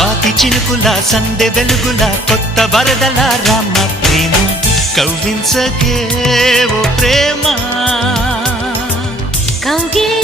స్వాతి చినుకుల సందె వెలుగుల కొత్త వరదల రామ ప్రేమ కవ్వించకే ఓ ప్రేమ కౌగిలి